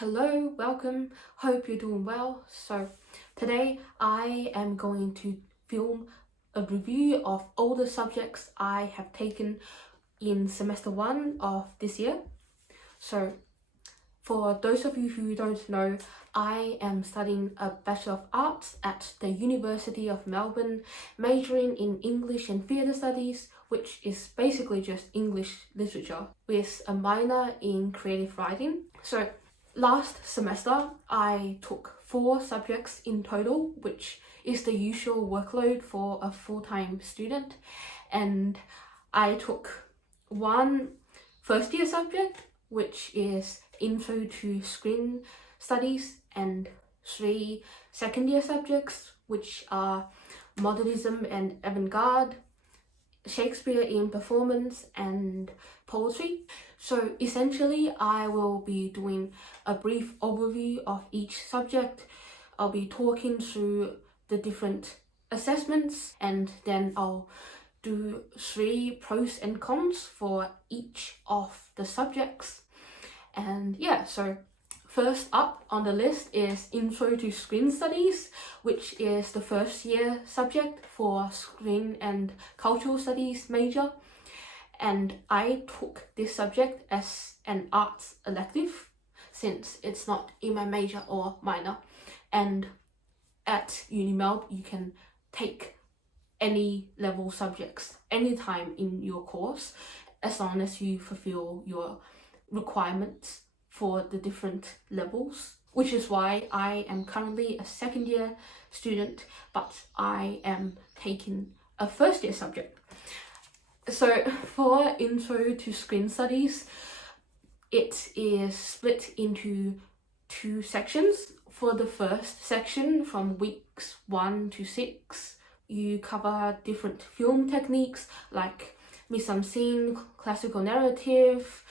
Hello, welcome. Hope you're doing well. So today I am going to film a review of all the subjects I have taken in semester 1 of this year. So for those of you who don't know, I am studying a Bachelor of Arts at the University of Melbourne, majoring in English and Theatre Studies, which is basically just English literature, with a minor in creative writing. So last semester, I took 4 subjects in total, which is the usual workload for a full-time student. And I took 1 first-year subject, which is Intro to Screen Studies, and 3 second-year subjects, which are Modernism and Avant-Garde, Shakespeare in Performance, and Poetry. So essentially, I will be doing a brief overview of each subject. I'll be talking through the different assessments, and then I'll do 3 pros and cons for each of the subjects. And yeah, so first up on the list is Intro to Screen Studies, which is the first year subject for Screen and Cultural Studies major. And I took this subject as an arts elective since it's not in my major or minor. And at Unimelb, you can take any level subjects anytime in your course as long as you fulfill your requirements for the different levels, which is why I am currently a second year student, but I am taking a first year subject. So for Intro to Screen Studies, it is split into 2 sections. For the first section, from weeks 1 to 6, you cover different film techniques like mise-en-scene, classical narrative,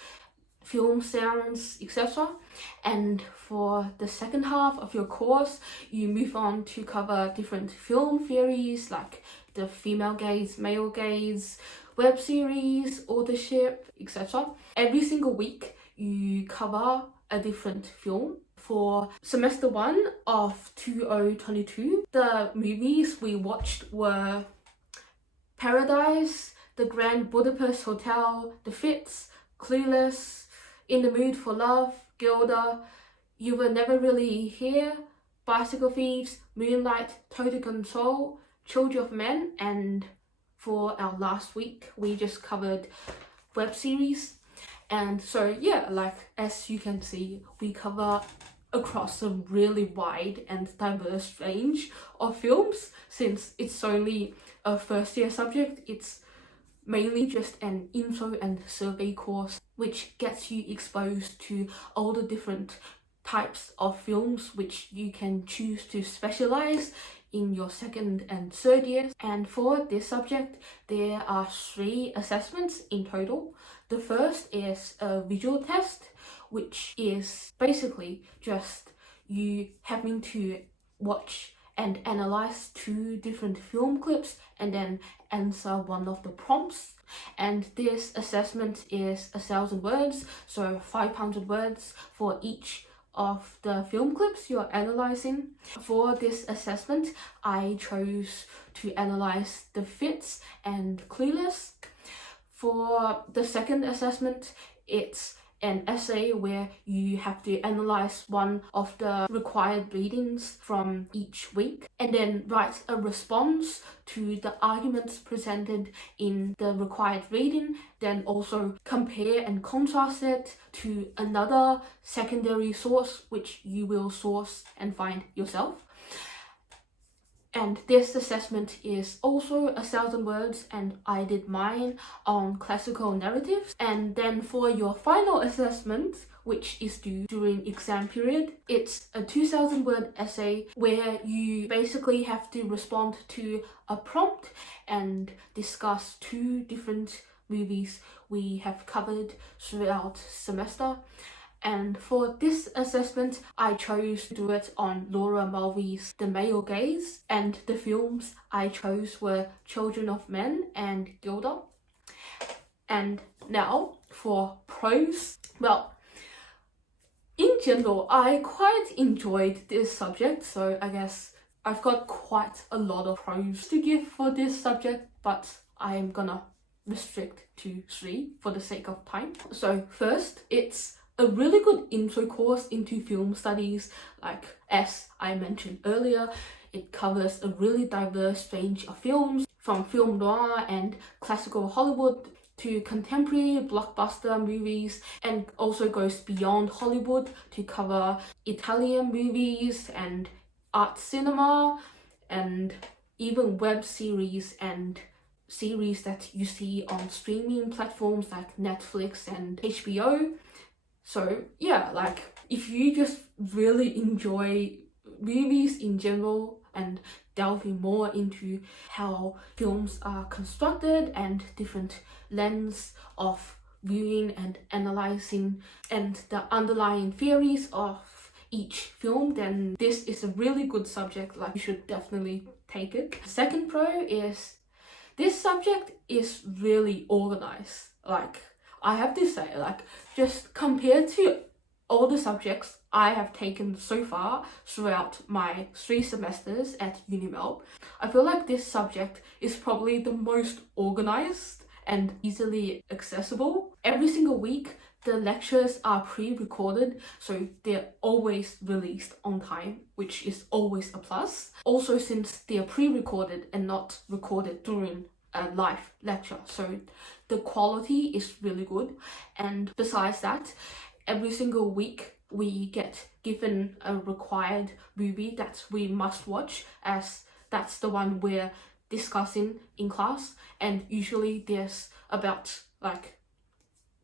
film sounds, etc. And for the second half of your course, you move on to cover different film theories like the female gaze, male gaze, web series, authorship, etc. Every single week, you cover a different film. For semester 1 of 2022, the movies we watched were Paradise, The Grand Budapest Hotel, The Fits, Clueless, In the Mood for Love, Gilda, You Were Never Really Here, Bicycle Thieves, Moonlight, Total Control, Children of Men, and for our last week, we just covered web series. And so yeah, like as you can see, we cover across a really wide and diverse range of films. Since it's only a first year subject, it's mainly just an intro and survey course, which gets you exposed to all the different types of films which you can choose to specialize in your second and third years. And for this subject, there are 3 assessments in total. The first is a visual test, which is basically just you having to watch and analyze 2 different film clips and then answer one of the prompts. And this assessment is 1,000 words, so 500 words for each of the film clips you're analyzing. For this assessment, I chose to analyze The Fits and Clueless. For the second assessment, it's an essay where you have to analyze one of the required readings from each week and then write a response to the arguments presented in the required reading, then also compare and contrast it to another secondary source which you will source and find yourself. And this assessment is also 1,000 words, and I did mine on classical narratives. And then for your final assessment, which is due during exam period, it's a 2,000 word essay where you basically have to respond to a prompt and discuss 2 different movies we have covered throughout semester. And for this assessment, I chose to do it on Laura Mulvey's The Male Gaze, and the films I chose were Children of Men and Gilda. And now for pros. Well, in general, I quite enjoyed this subject, so I guess I've got quite a lot of pros to give for this subject, but I'm gonna restrict to 3 for the sake of time. So first, it's a really good intro course into film studies. Like, as I mentioned earlier, it covers a really diverse range of films, from film noir and classical Hollywood to contemporary blockbuster movies, and also goes beyond Hollywood to cover Italian movies and art cinema, and even web series and series that you see on streaming platforms like Netflix and HBO. So yeah, like, if you just really enjoy movies in general and delving more into how films are constructed and different lens of viewing and analyzing and the underlying theories of each film, then this is a really good subject. Like, you should definitely take it. Second pro is this subject is really organized. Like, I have to say, like, just compared to all the subjects I have taken so far throughout my 3 semesters at Unimelb, I feel like this subject is probably the most organized and easily accessible. Every single week, the lectures are pre-recorded, so they're always released on time, which is always a plus. Also, since they're pre-recorded and not recorded during a live lecture, so the quality is really good. And besides that, every single week we get given a required movie that we must watch, as that's the one we're discussing in class, and usually there's about like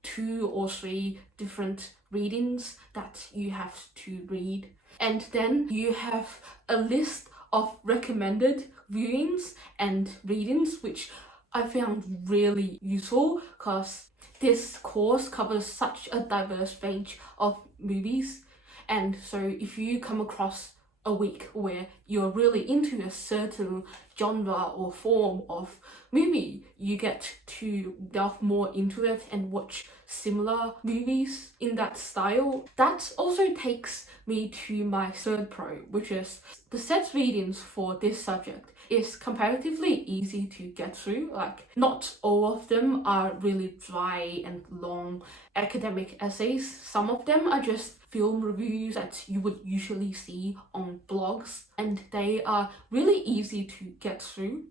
2 or 3 different readings that you have to read, and then you have a list of recommended viewings and readings, which I found really useful because this course covers such a diverse range of movies. And so if you come across a week where you're really into a certain genre or form of movie, you get to delve more into it and watch similar movies in that style. That also takes me to my third pro, which is the set readings for this subject is comparatively easy to get through. Like, not all of them are really dry and long academic essays. Some of them are just film reviews that you would usually see on blogs, and they are really easy to get through.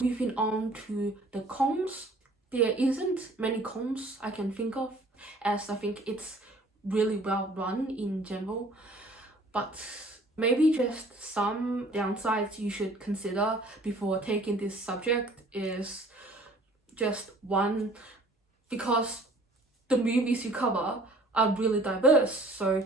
Moving on to the cons, there isn't many cons I can think of, as I think it's really well run in general, but maybe just some downsides you should consider before taking this subject is just one, because the movies you cover are really diverse. So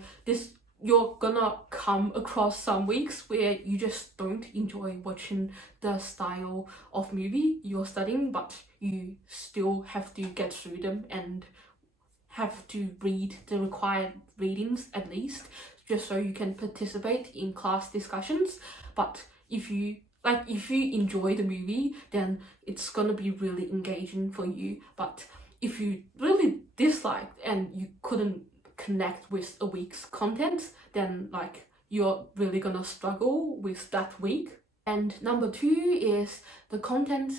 you're gonna come across some weeks where you just don't enjoy watching the style of movie you're studying, but you still have to get through them and have to read the required readings at least, just so you can participate in class discussions. But if you enjoy the movie, then it's gonna be really engaging for you. But if you really disliked and you couldn't connect with a week's content, then like, you're really gonna struggle with that week. And number 2 is the content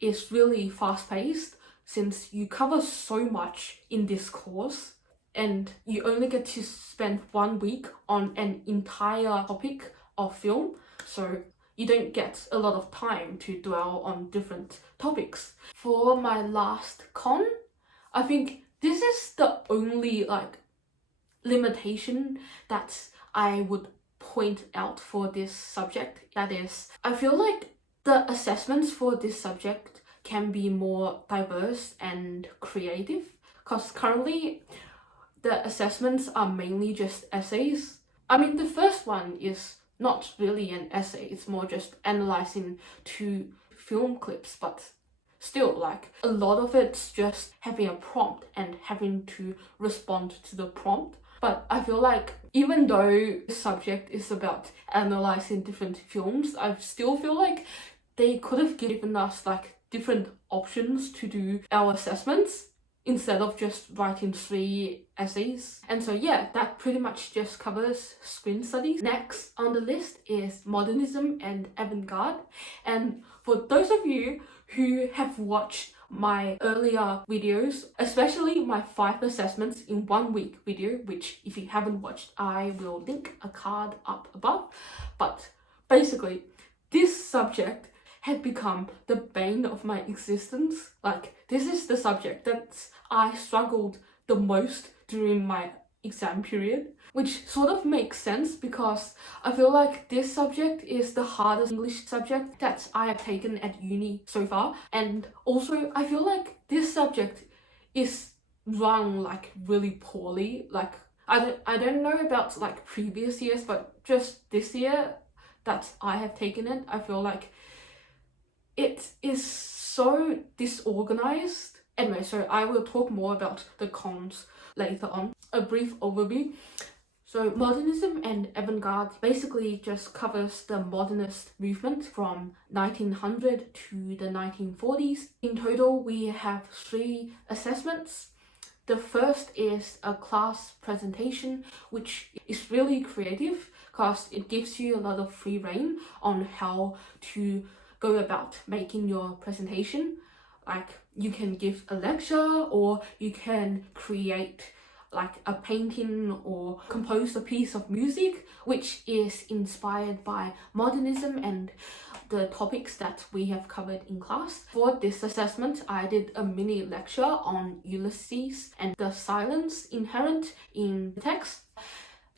is really fast-paced, since you cover so much in this course and you only get to spend 1 week on an entire topic of film, so you don't get a lot of time to dwell on different topics. For my last con, I think this is the only like limitation that I would point out for this subject. That is, I feel like the assessments for this subject can be more diverse and creative, because currently the assessments are mainly just essays. I mean, the first one is not really an essay, it's more just analyzing 2 film clips, but still, like, a lot of it's just having a prompt and having to respond to the prompt. But I feel like even though the subject is about analyzing different films, I still feel like they could have given us like different options to do our assessments. instead of just writing 3 essays. And so yeah, that pretty much just covers screen studies. Next on the list is Modernism and Avant-Garde. And for those of you who have watched my earlier videos, especially my 5 assessments in 1 week video, which if you haven't watched, I will link a card up above. But basically, this subject had become the bane of my existence. Like, this is the subject that I struggled the most during my exam period, which sort of makes sense because I feel like this subject is the hardest English subject that I have taken at uni so far. And also, I feel like this subject is run like really poorly. Like, I don't know about like previous years, but just this year that I have taken it, I feel like it is so disorganized. Anyway, so I will talk more about the cons later on. A brief overview. So Modernism and Avant-Garde basically just covers the modernist movement from 1900 to the 1940s. In total, we have 3 assessments. The first is a class presentation, which is really creative because it gives you a lot of free rein on how to go about making your presentation. Like, you can give a lecture, or you can create like a painting or compose a piece of music which is inspired by modernism and the topics that we have covered in class. For this assessment, I did a mini lecture on Ulysses and the silence inherent in the text.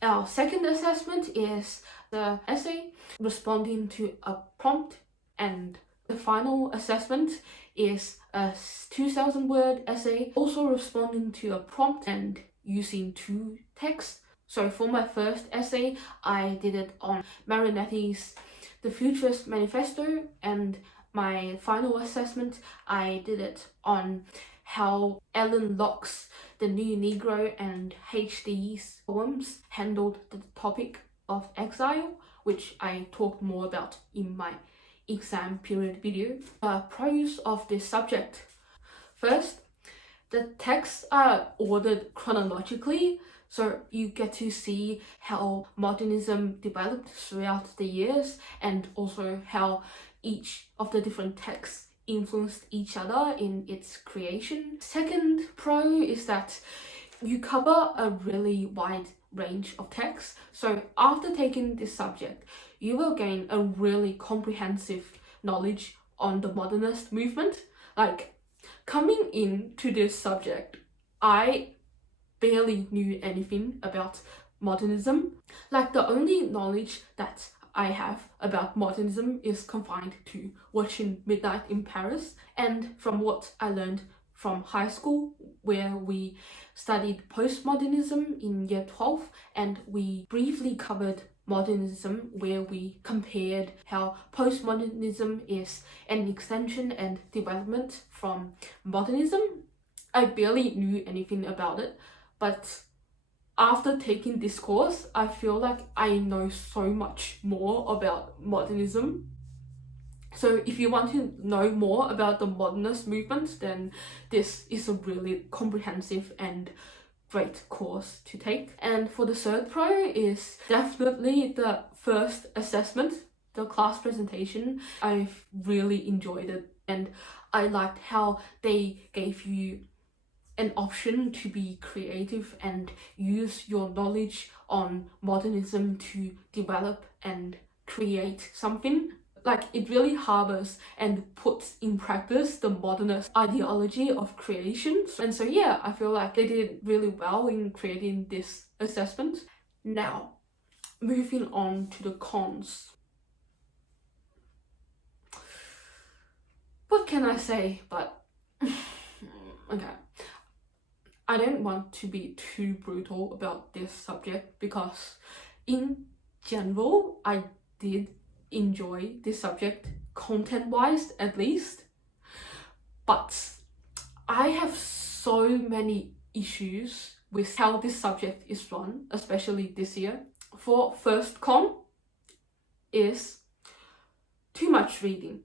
Our second assessment is the essay responding to a prompt, and the final assessment is a 2,000 word essay also responding to a prompt and using 2 texts. So for my first essay, I did it on Marinetti's The Futurist Manifesto, and my final assessment, I did it on how Ellen Locke's The New Negro and H.D.'s poems handled the topic of exile, which I talked more about in my exam period video. Pros of this subject. First, the texts are ordered chronologically, so you get to see how modernism developed throughout the years and also how each of the different texts influenced each other in its creation. Second pro is that you cover a really wide range of texts. So after taking this subject, you will gain a really comprehensive knowledge on the modernist movement. Like, coming into this subject, I barely knew anything about modernism. Like, the only knowledge that I have about modernism is confined to watching Midnight in Paris, and from what I learned from high school, where we studied postmodernism in year 12, and we briefly covered modernism, where we compared how postmodernism is an extension and development from modernism. I barely knew anything about it, but after taking this course, I feel like I know so much more about modernism. So if you want to know more about the modernist movement, then this is a really comprehensive and great course to take. And for the third pro is definitely the first assessment, the class presentation. I've really enjoyed it, and I liked how they gave you an option to be creative and use your knowledge on modernism to develop and create something. Like, it really harbors and puts in practice the modernist ideology of creation. And so yeah, I feel like they did really well in creating this assessment. Now, moving on to the cons. What can I say? But okay, I don't want to be too brutal about this subject because in general, I did enjoy this subject, content-wise at least, but I have so many issues with how this subject is run, especially this year. For first con is too much reading.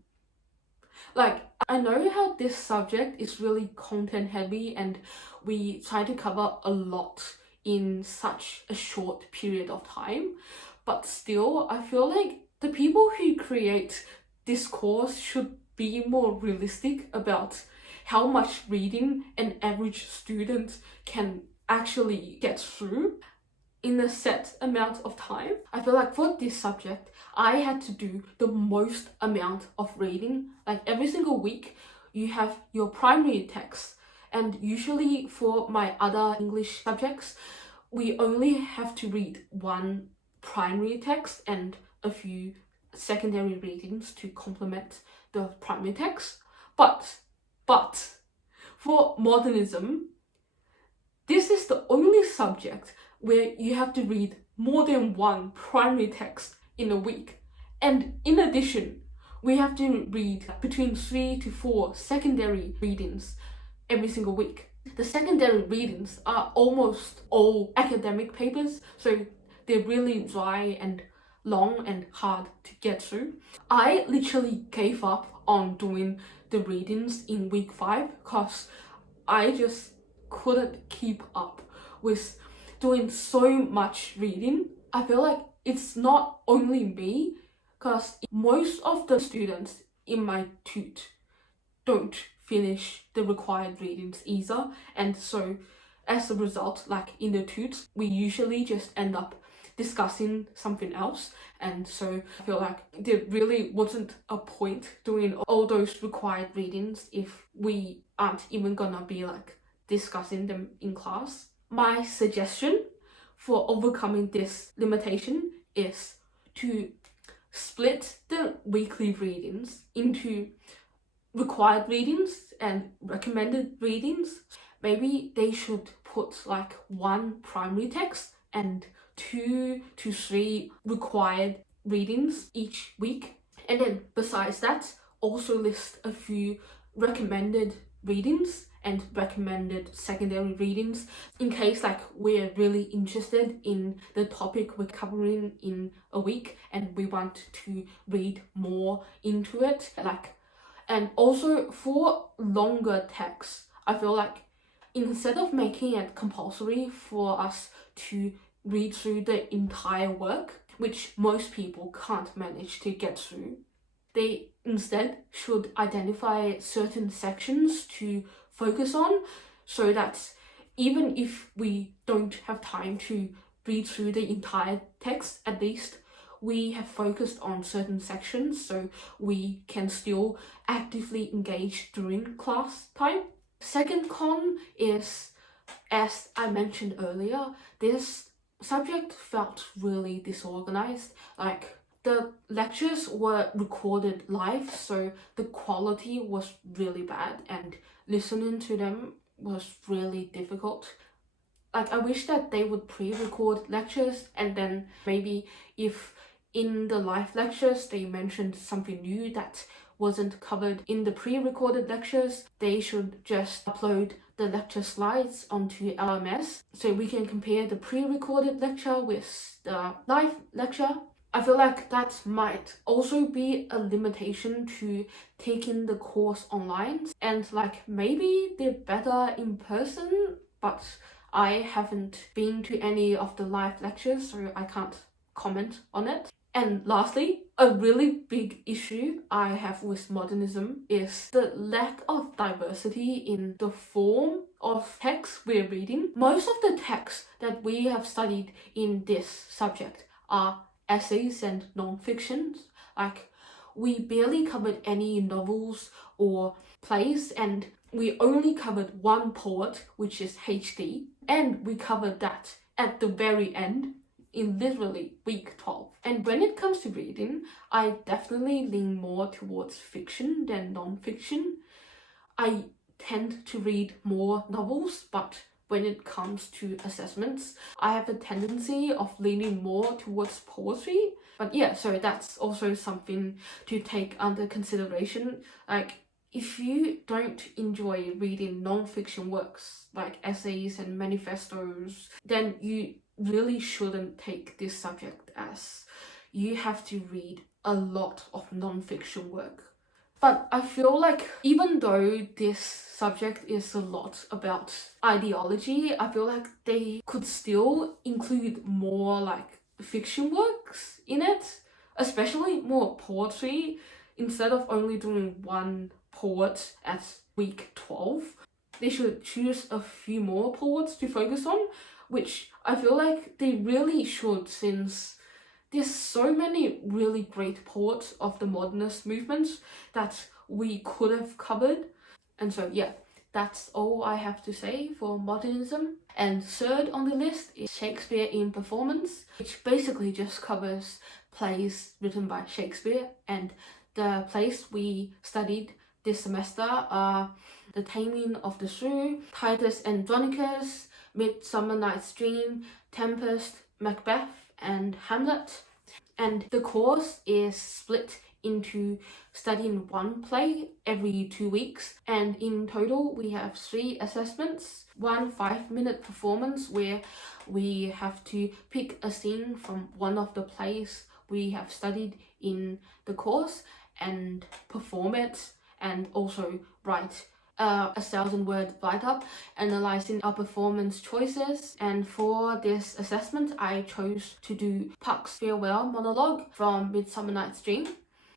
Like, I know how this subject is really content heavy and we try to cover a lot in such a short period of time, but still I feel like the people who create this course should be more realistic about how much reading an average student can actually get through in a set amount of time. I feel like for this subject, I had to do the most amount of reading. Like every single week, you have your primary text, and usually for my other English subjects, we only have to read one primary text and a few secondary readings to complement the primary text. But for modernism, this is the only subject where you have to read more than one primary text in a week. And in addition, we have to read between 3 to 4 secondary readings every single week. The secondary readings are almost all academic papers, so they're really dry and long and hard to get through. I literally gave up on doing the readings in week 5 because I just couldn't keep up with doing so much reading. I feel like it's not only me, because most of the students in my tute don't finish the required readings either, and so as a result, like in the tutes, we usually just end up discussing something else, and so I feel like there really wasn't a point doing all those required readings if we aren't even gonna be like discussing them in class. My suggestion for overcoming this limitation is to split the weekly readings into required readings and recommended readings. Maybe they should put like one primary text and 2 to 3 required readings each week, and then besides that also list a few recommended readings and recommended secondary readings in case like we're really interested in the topic we're covering in a week and we want to read more into it. And also for longer texts, I feel like instead of making it compulsory for us to read through the entire work, which most people can't manage to get through, they instead should identify certain sections to focus on, so that even if we don't have time to read through the entire text, at least we have focused on certain sections so we can still actively engage during class time. Second con is, as I mentioned earlier, this subject felt really disorganized. Like the lectures were recorded live, so the quality was really bad and listening to them was really difficult. Like I wish that they would pre-record lectures, and then maybe if in the live lectures they mentioned something new that wasn't covered in the pre-recorded lectures, they should just upload the lecture slides onto LMS so we can compare the pre-recorded lecture with the live lecture. I feel like that might also be a limitation to taking the course online, and like maybe they're better in person, but I haven't been to any of the live lectures, so I can't comment on it. And lastly, a really big issue I have with modernism is the lack of diversity in the form of text we're reading. Most of the texts that we have studied in this subject are essays and non-fictions. Like we barely covered any novels or plays, and we only covered one poet, which is HD, and we covered that at the very end in literally week 12. And when it comes to reading, I definitely lean more towards fiction than non-fiction. I tend to read more novels, but when it comes to assessments, I have a tendency of leaning more towards poetry. But yeah, so that's also something to take under consideration. Like, if you don't enjoy reading non-fiction works like essays and manifestos, then you really shouldn't take this subject, as you have to read a lot of non-fiction work But I feel like even though this subject is a lot about ideology, I feel like they could still include more like fiction works in it, especially more poetry, instead of only doing one poet at week 12. They should choose a few more poets to focus on, which I feel like they really should, since there's so many really great poets of the modernist movement that we could have covered. And so yeah, that's all I have to say for modernism. And third on the list is Shakespeare in performance, which basically just covers plays written by Shakespeare. And the plays we studied this semester are The Taming of the Shrew, Titus Andronicus, Midsummer Night's Dream, Tempest, Macbeth, and Hamlet. And the course is split into studying one play every 2 weeks, and in total we have 3 assessments. One 5-minute performance where we have to pick a scene from one of the plays we have studied in the course and perform it, and also write a 1,000-word write-up analyzing our performance choices. And for this assessment, I chose to do Puck's farewell monologue from Midsummer Night's Dream.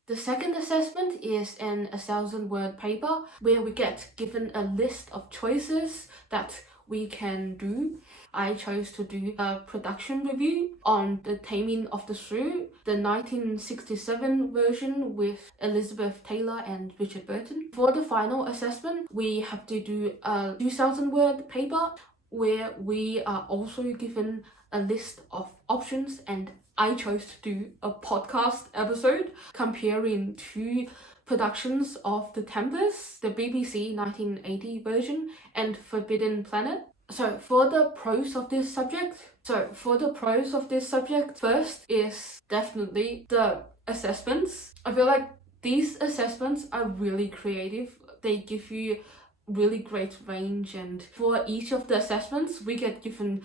The second assessment is an 1,000-word paper where we get given a list of choices that we can do. I chose to do a production review on The Taming of the Shrew, the 1967 version with Elizabeth Taylor and Richard Burton. For the final assessment, we have to do a 2,000-word paper where we are also given a list of options, and I chose to do a podcast episode comparing 2 productions of The Tempest, the BBC 1980 version, and Forbidden Planet. So for the pros of this subject, first is definitely the assessments. I feel like these assessments are really creative. They give you really great range, and for each of the assessments we get given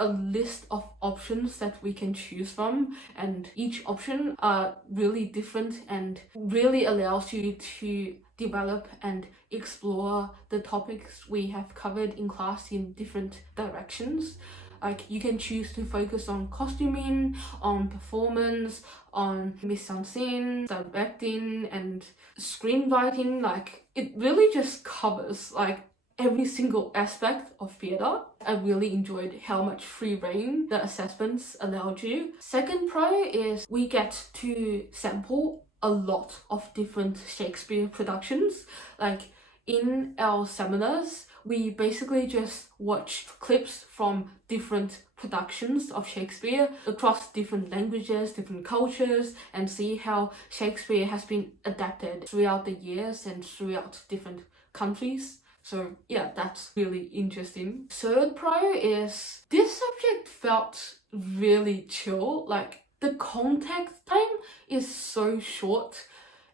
a list of options that we can choose from, and each option are really different and really allows you to develop and explore the topics we have covered in class in different directions. Like, you can choose to focus on costuming, on performance, on mise-en-scène, directing, and screenwriting. Like, it really just covers like every single aspect of theatre. I really enjoyed how much free rein the assessments allowed you. Second pro is we get to sample a lot of different Shakespeare productions. Like, in our seminars, we basically just watch clips from different productions of Shakespeare across different languages, different cultures, and see how Shakespeare has been adapted throughout the years and throughout different countries. So yeah, that's really interesting. Third pro is this subject felt really chill. Like, the contact time is so short.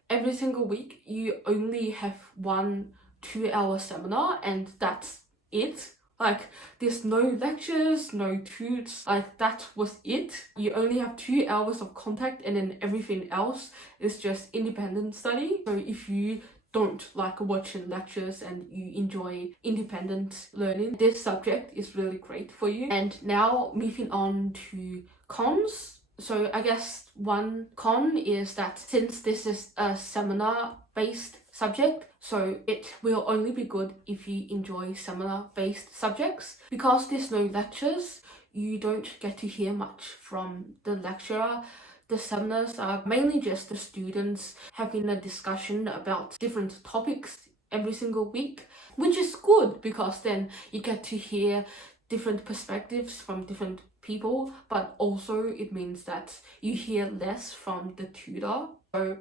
Every single week you only have 1 2-hour seminar, and that's it. Like, there's no lectures, no tutors. Like, that was it. You only have 2 hours of contact, and then everything else is just independent study. So if you don't like watching lectures and you enjoy independent learning, this subject is really great for you. And now moving on to cons. So I guess one con is that since this is a seminar-based subject, so it will only be good if you enjoy seminar-based subjects. Because there's no lectures, you don't get to hear much from the lecturer. The seminars are mainly just the students having a discussion about different topics every single week, which is good because then you get to hear different perspectives from different people, but also it means that you hear less from the tutor. So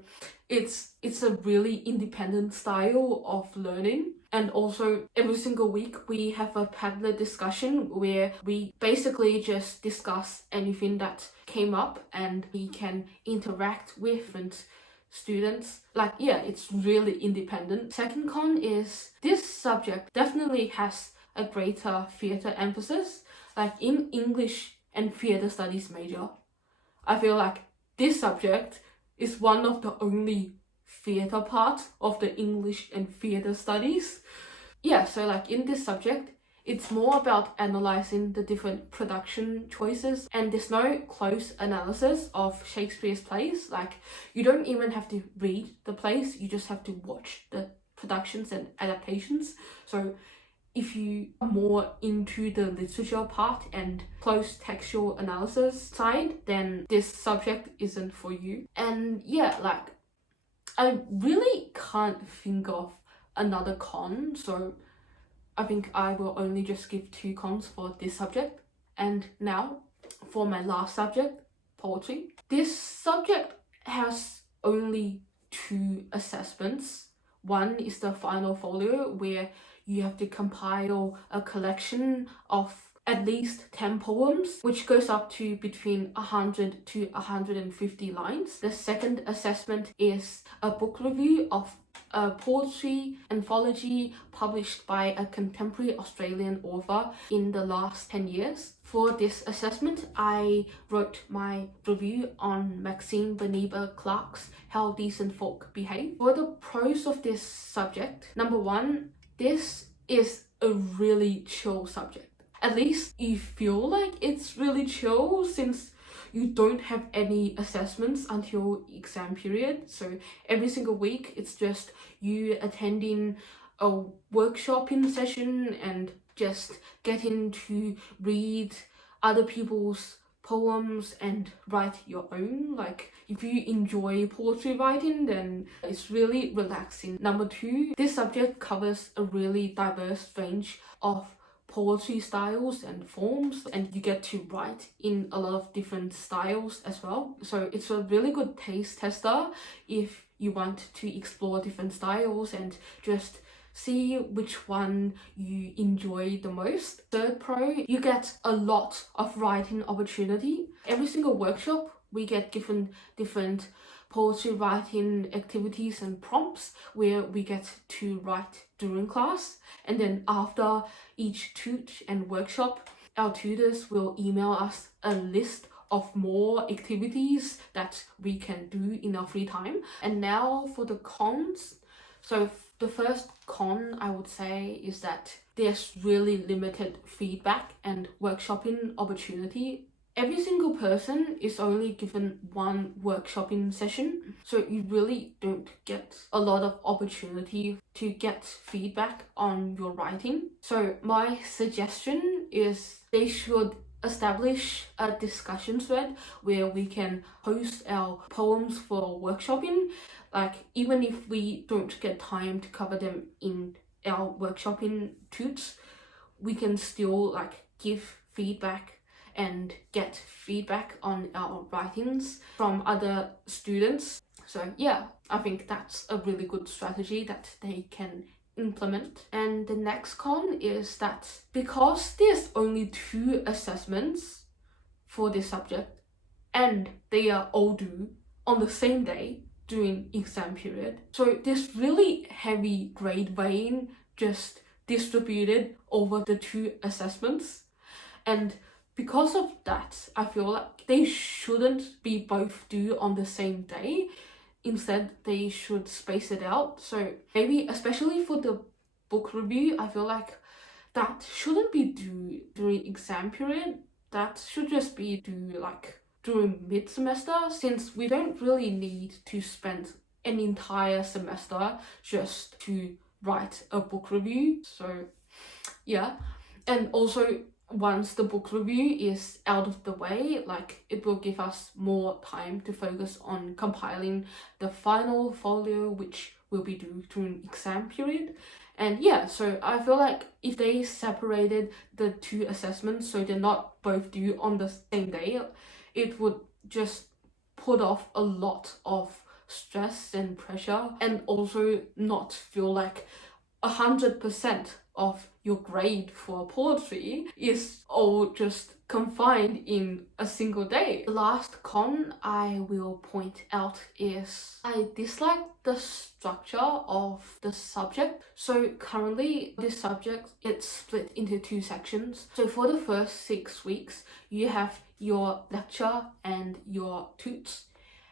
it's a really independent style of learning. And also every single week we have a Padlet discussion where we basically just discuss anything that came up, and we can interact with different students. Like, yeah, it's really independent. Second con is this subject definitely has a greater theatre emphasis. Like, in English and theatre studies major, I feel like this subject is one of the only theatre part of the English and theatre studies. Yeah, so like in this subject, it's more about analysing the different production choices, and there's no close analysis of Shakespeare's plays. Like, you don't even have to read the plays, you just have to watch the productions and adaptations. So if you are more into the literature part and close textual analysis side, then this subject isn't for you. And yeah, like, I really can't think of another con, so I think I will only just give 2 cons for this subject. And now for my last subject, poetry. This subject has only 2 assessments. One is the final folio, where you have to compile a collection of at least 10 poems, which goes up to between 100 to 150 lines. The second assessment is a book review of a poetry anthology published by a contemporary Australian author in the last 10 years. For this assessment, I wrote my review on Maxine Beneba Clark's How Decent Folk Behave. For the pros of this subject, number 1, this is a really chill subject. At least you feel like it's really chill, since you don't have any assessments until exam period. So every single week, it's just you attending a workshopping session and just getting to read other people's poems and write your own. Like, if you enjoy poetry writing, then it's really relaxing. Number 2, this subject covers a really diverse range of poetry styles and forms, and you get to write in a lot of different styles as well. So it's a really good taste tester if you want to explore different styles and just see which one you enjoy the most. Third pro, you get a lot of writing opportunity. Every single workshop, we get different poetry writing activities and prompts where we get to write during class. And then after each toot and workshop, our tutors will email us a list of more activities that we can do in our free time. And now for the cons. So the first con, I would say, is that there's really limited feedback and workshopping opportunity. Every single person is only given 1 workshopping session, so you really don't get a lot of opportunity to get feedback on your writing. So my suggestion is they should establish a discussion thread where we can post our poems for workshopping. Like, even if we don't get time to cover them in our workshopping toots, we can still like give feedback and get feedback on our writings from other students. So yeah, I think that's a really good strategy that they can implement. And the next con is that because there's only 2 assessments for this subject, and they are all due on the same day during exam period, so there's really heavy grade weighing just distributed over the 2 assessments. And because of that, I feel like they shouldn't be both due on the same day. Instead, they should space it out. So maybe, especially for the book review, I feel like that shouldn't be due during exam period. That should just be due like during mid-semester, since we don't really need to spend an entire semester just to write a book review. So yeah, and also once the book review is out of the way, like, it will give us more time to focus on compiling the final folio, which will be due during exam period. And yeah, so I feel like if they separated the 2 assessments so they're not both due on the same day, it would just put off a lot of stress and pressure, and also not feel like 100% of your grade for poetry is all just confined in a single day. The last con I will point out is I dislike the structure of the subject. So currently this subject, it's split into 2 sections. So for the first 6 weeks, you have your lecture and your toots.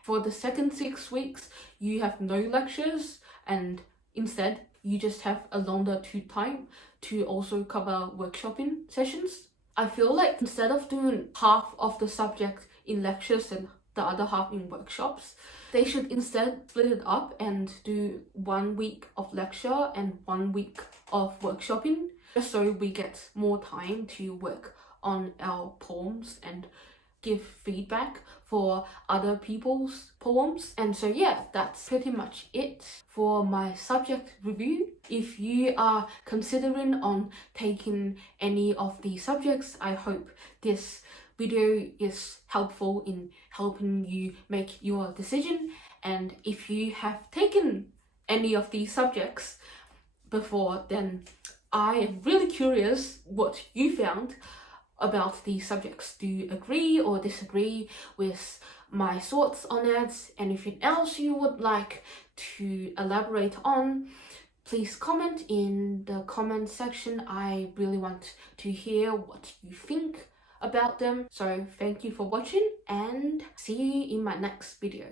For the second 6 weeks, you have no lectures, and instead you just have a longer time to also cover workshopping sessions. I feel like instead of doing half of the subject in lectures and the other half in workshops, they should instead split it up and do 1 week of lecture and 1 week of workshopping, just so we get more time to work on our poems and give feedback for other people's poems. And so yeah, that's pretty much it for my subject review. If you are considering on taking any of the subjects, I hope this video is helpful in helping you make your decision. And if you have taken any of these subjects before, then I am really curious what you found about these subjects. Do you agree or disagree with my thoughts on it? Anything else you would like to elaborate on, please comment in the comment section. I really want to hear what you think about them. So thank you for watching and see you in my next video.